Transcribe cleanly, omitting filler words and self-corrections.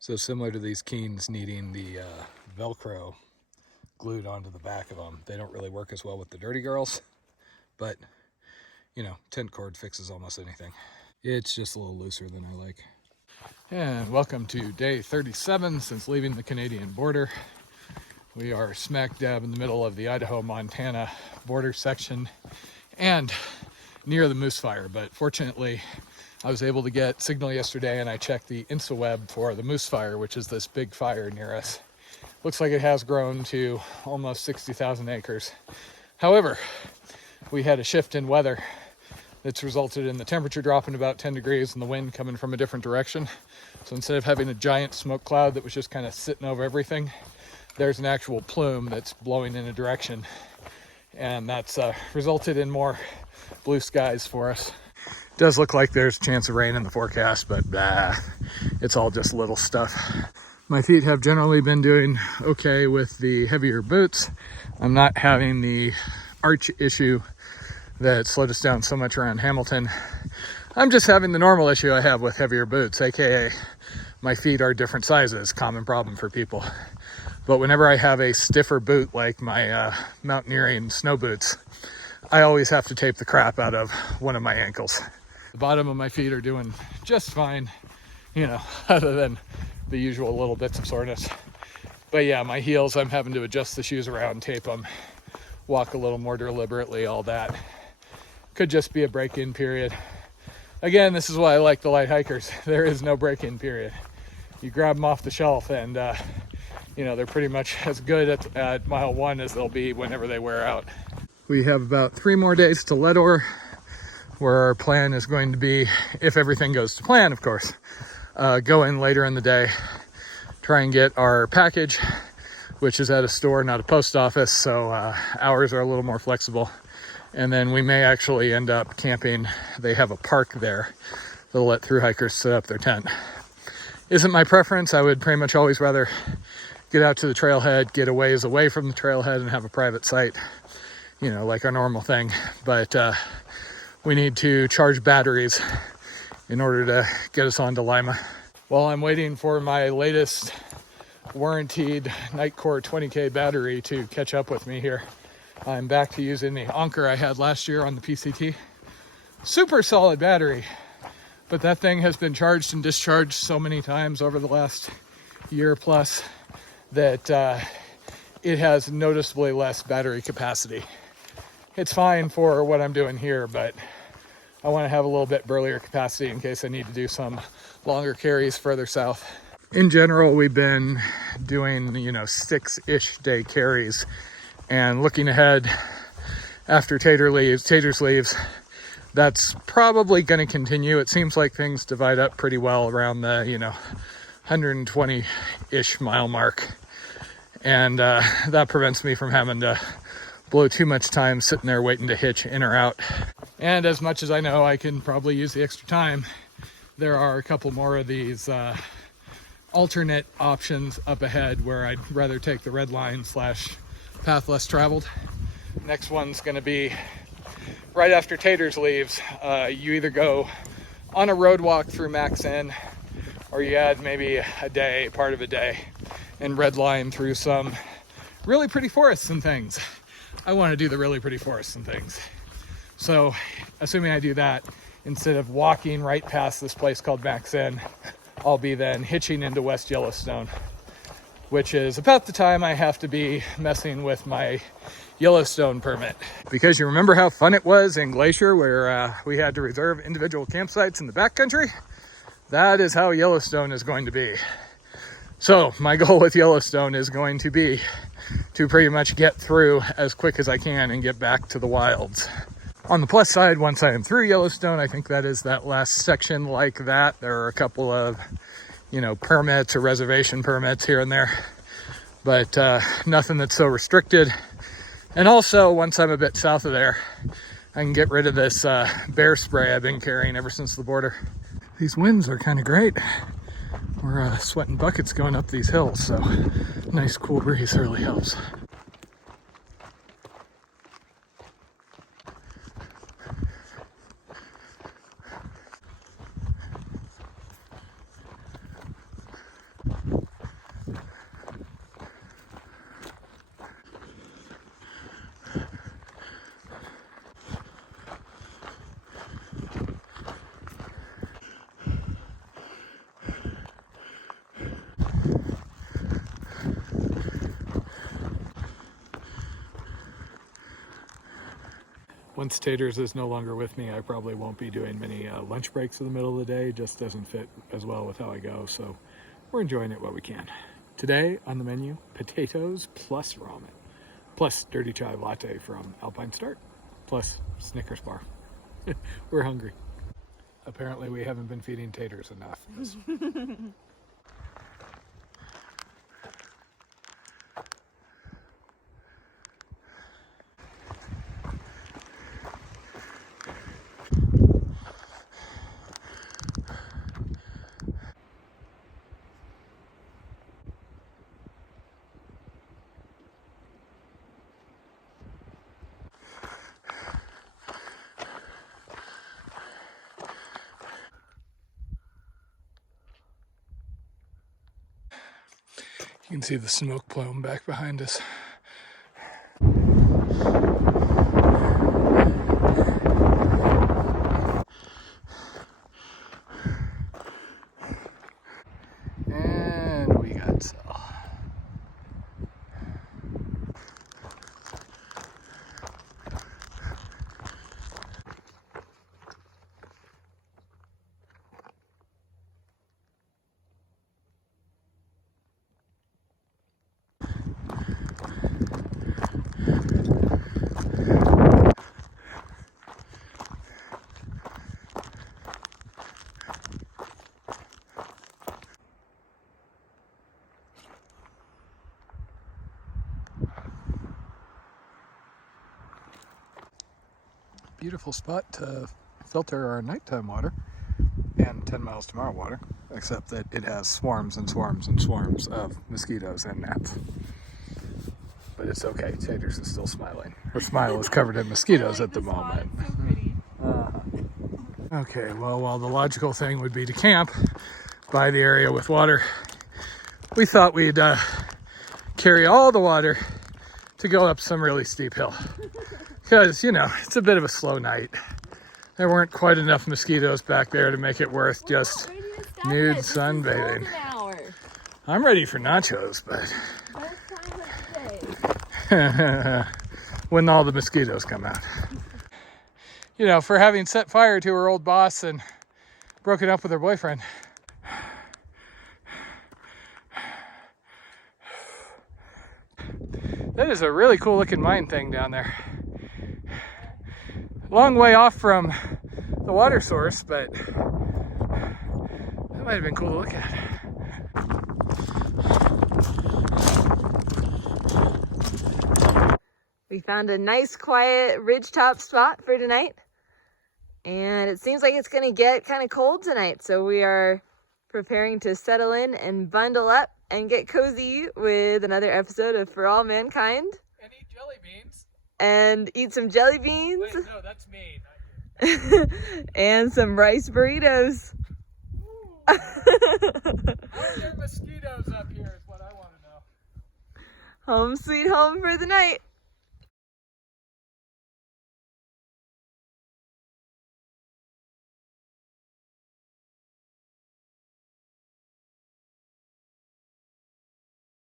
So similar to these Keens needing the Velcro glued onto the back of them, they don't really work as well with the Dirty Girls, but you know, tent cord fixes almost anything. It's just a little looser than I like. And welcome to day 37 since leaving the Canadian border. We are smack dab in the middle of the Idaho-Montana border section and near the moose fire, but fortunately I was able to get signal yesterday and I checked the InstaWeb for the moose fire, which is this big fire near us. Looks like it has grown to almost 60,000 acres. However, we had a shift in weather that's resulted in the temperature dropping about 10 degrees and the wind coming from a different direction. So instead of having a giant smoke cloud that was just kind of sitting over everything, there's an actual plume that's blowing in a direction. And that's resulted in more blue skies for us. It does look like there's a chance of rain in the forecast, but it's all just little stuff. My feet have generally been doing okay with the heavier boots. I'm not having the arch issue that slowed us down so much around Hamilton. I'm just having the normal issue I have with heavier boots, aka my feet are different sizes, common problem for people. But whenever I have a stiffer boot like my mountaineering snow boots, I always have to tape the crap out of one of my ankles. The bottom of my feet are doing just fine, you know, other than the usual little bits of soreness. But yeah, my heels, I'm having to adjust the shoes around, tape them, walk a little more deliberately, all that. Could just be a break-in period. Again, this is why I like the light hikers. There is no break-in period. You grab them off the shelf and you know, they're pretty much as good at mile 1 as they'll be whenever they wear out. We have about 3 more days to Leadore, where our plan is going to be, if everything goes to plan, of course, go in later in the day, try and get our package, which is at a store, not a post office, so hours are a little more flexible. And then we may actually end up camping. They have a park there that'll let thru hikers set up their tent. Isn't my preference. I would pretty much always rather get out to the trailhead, get a ways away from the trailhead and have a private site, you know, like our normal thing. But we need to charge batteries in order to get us on to Lima. While I'm waiting for my latest warranted Nightcore 20K battery to catch up with me here, I'm back to using the Anker I had last year on the PCT. Super solid battery, but that thing has been charged and discharged so many times over the last year plus that it has noticeably less battery capacity. It's fine for what I'm doing here, but I want to have a little bit burlier capacity in case I need to do some longer carries further south. In general, we've been doing, you know, 6-ish day carries, and looking ahead after Taters leaves, that's probably going to continue. It seems like things divide up pretty well around the, you know, 120-ish mile mark. And that prevents me from having to blow too much time sitting there waiting to hitch in or out. And as much as I know I can probably use the extra time, there are a couple more of these alternate options up ahead where I'd rather take the red line / path less traveled. Next one's going to be right after Taters leaves. You either go on a road walk through Max Inn, or you add maybe a day, part of a day, and red line through some really pretty forests and things. I want to do the really pretty forests and things. So assuming I do that, instead of walking right past this place called Max Inn, I'll be then hitching into West Yellowstone, which is about the time I have to be messing with my Yellowstone permit. Because you remember how fun it was in Glacier where we had to reserve individual campsites in the backcountry? That is how Yellowstone is going to be. So my goal with Yellowstone is going to be to pretty much get through as quick as I can and get back to the wilds. On the plus side, once I am through Yellowstone, I think that is that last section like that. There are a couple of, you know, permits or reservation permits here and there, but nothing that's so restricted. And also, once I'm a bit south of there, I can get rid of this bear spray I've been carrying ever since the border. These winds are kind of great. We're sweating buckets going up these hills, so nice cool breeze really helps. Once Taters is no longer with me, I probably won't be doing many lunch breaks in the middle of the day. Just doesn't fit as well with how I go, so we're enjoying it what we can. Today on the menu, potatoes plus ramen, plus dirty chai latte from Alpine Start, plus Snickers bar. We're hungry. Apparently we haven't been feeding Taters enough. You can see the smoke plume back behind us. And we got Sal. Beautiful spot to filter our nighttime water and 10 miles tomorrow water, except that it has swarms and swarms and swarms of mosquitoes and gnats. But it's okay, Taters is still smiling. Her smile is covered in mosquitoes at the moment. Okay, well, while the logical thing would be to camp by the area with water, we thought we'd carry all the water to go up some really steep hill. Because, you know, it's a bit of a slow night. There weren't quite enough mosquitoes back there to make it worth just nude sunbathing. I'm ready for nachos, but when all the mosquitoes come out. You know, for having set fire to her old boss and broken up with her boyfriend. That is a really cool looking mine thing down there. Long way off from the water source, but that might have been cool to look at. We found a nice quiet ridgetop spot for tonight, and it seems like it's going to get kind of cold tonight, so we are preparing to settle in and bundle up and get cozy with another episode of For All Mankind. And eat jelly beans. And eat some jelly beans. Wait, no, that's me. And some rice burritos. How are there mosquitoes up here is what I want to know. Home sweet home for the night.